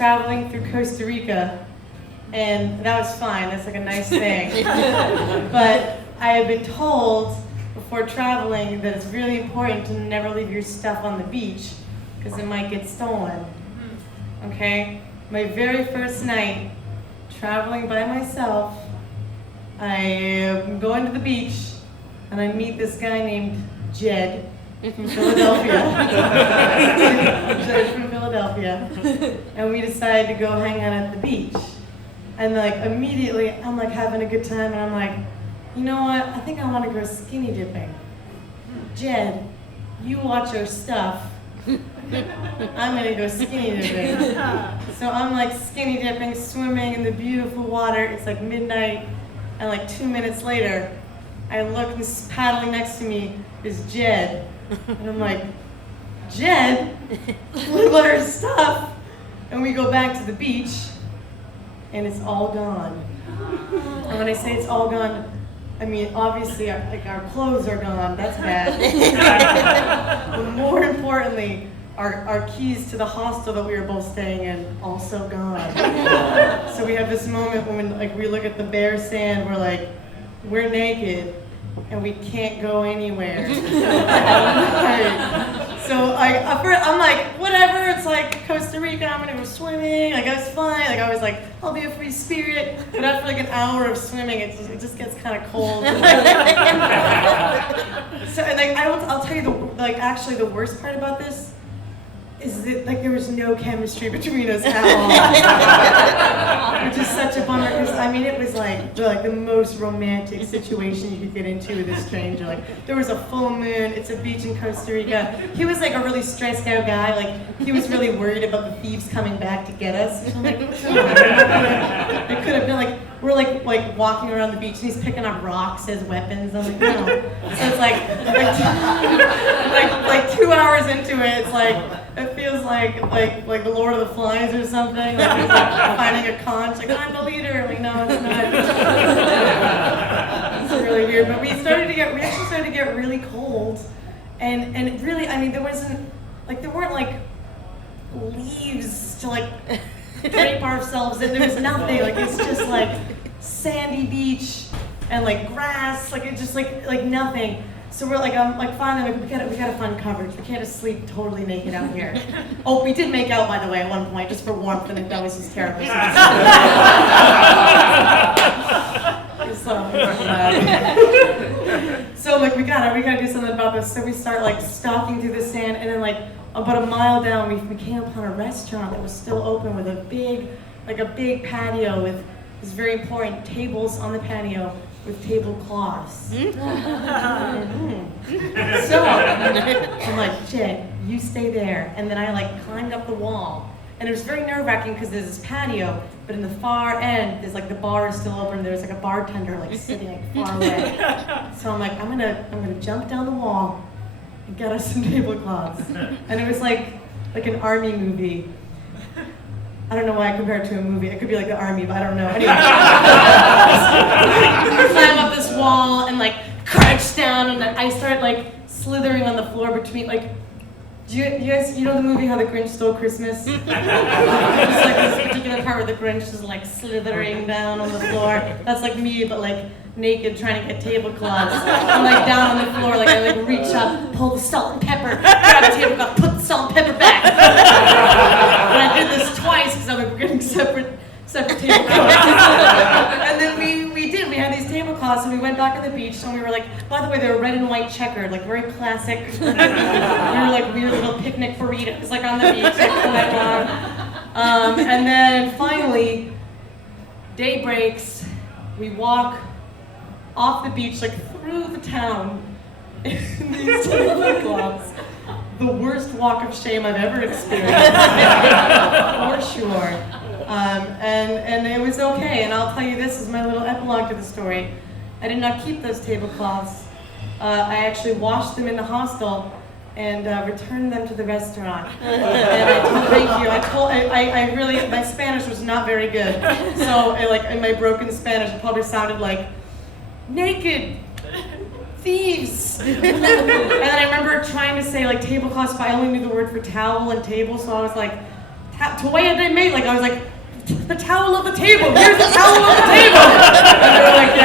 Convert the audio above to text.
traveling through Costa Rica, and that was fine. That's like a nice thing. But I had been told before traveling that it's really important to never leave your stuff on the beach because it might get stolen. Okay? My very first night traveling by myself, I'm going to the beach and I meet this guy named Jed from Philadelphia. Jed from Philadelphia. And we decided to go hang out at the beach. And like immediately I'm like having a good time and I'm like, you know what? I think I want to go skinny dipping. Jed, you watch our stuff. I'm gonna go skinny dipping. So I'm like skinny dipping, swimming in the beautiful water. It's like midnight, and like 2 minutes later, I look and paddling next to me is Jed. And I'm like, Jed, look at our stuff. And we go back to the beach, and it's all gone. And when I say it's all gone, I mean, obviously, our clothes are gone. That's bad. But more importantly, our keys to the hostel that we were both staying in also gone. So we have this moment when like we look at the bare sand, we're like, we're naked and we can't go anywhere. So I'm like, whatever, it's like Costa Rica, I'm gonna go swimming, like I was fine, like I was like, I'll be a free spirit, but after like an hour of swimming, it just gets kind of cold. So, and like, I'll tell you actually the worst part about this is that like there was no chemistry between us at all. Which is such a bummer, because I mean it was like the most romantic situation you could get into with a stranger. Like there was a full moon, it's a beach in Costa Rica. He was like a really stressed out guy, like he was really worried about the thieves coming back to get us. I'm like, it could have been like we're like walking around the beach and he's picking up rocks as weapons. I'm like, no. So it's like 2 hours into it, it's like it feels like the Lord of the Flies or something. Like he's like finding a conch, like I'm the leader. Like no, it's not. It's really weird. But we actually started to get really cold, and it really, I mean, there weren't like leaves to like drape ourselves in. There was nothing. Like it's just like sandy beach and like grass. Like it's just like nothing. So we're like, finally, we gotta find coverage. We can't just sleep totally naked out here. Oh, we did make out, by the way, at one point, just for warmth, and that was just terrible. So I'm like, we gotta do something about this. So we start like stalking through the sand, and then like about a mile down, we came upon a restaurant that was still open with a big patio with these very important tables on the patio with tablecloths. So I'm like, Jed, you stay there. And then I like climbed up the wall. And it was very nerve-wracking because there's this patio, but in the far end, there's like the bar is still open. There's like a bartender like sitting like far away. So I'm like, I'm gonna jump down the wall and get us some tablecloths. And it was like an army movie. I don't know why I compare it to a movie. It could be like the army, but I don't know. Anyway, climb up this wall and like crouch down, and I start like slithering on the floor between like. Do you guys know the movie How the Grinch Stole Christmas? Just like this particular part where the Grinch is like slithering down on the floor. That's like me, but like naked trying to get tablecloths. I'm like down on the floor, like I like reach up, pull the salt and pepper, grab a tablecloth, put the salt and pepper back. And I did this twice because I'm like, we're getting separate tablecloths. And then we had these tablecloths, and we went back on the beach, and we were like, by the way, they were red and white checkered, like very classic. We were like weird little picnic burritos, like on the beach, like all night long. And then finally, day breaks. We walk off the beach, like through the town, in these tablecloths. The worst walk of shame I've ever experienced, for sure. And it was okay, and I'll tell you this is my little epilogue to the story. I did not keep those tablecloths. I actually washed them in the hostel and returned them to the restaurant. And I told, thank you. I really, my Spanish was not very good. So like in my broken Spanish, it probably sounded like, naked thieves. And then I remember trying to say like tablecloths, but I only knew the word for towel and table, so I was like, toy I didn't make. Like I was like, the towel of the table. Here's the towel of the table. And they were like,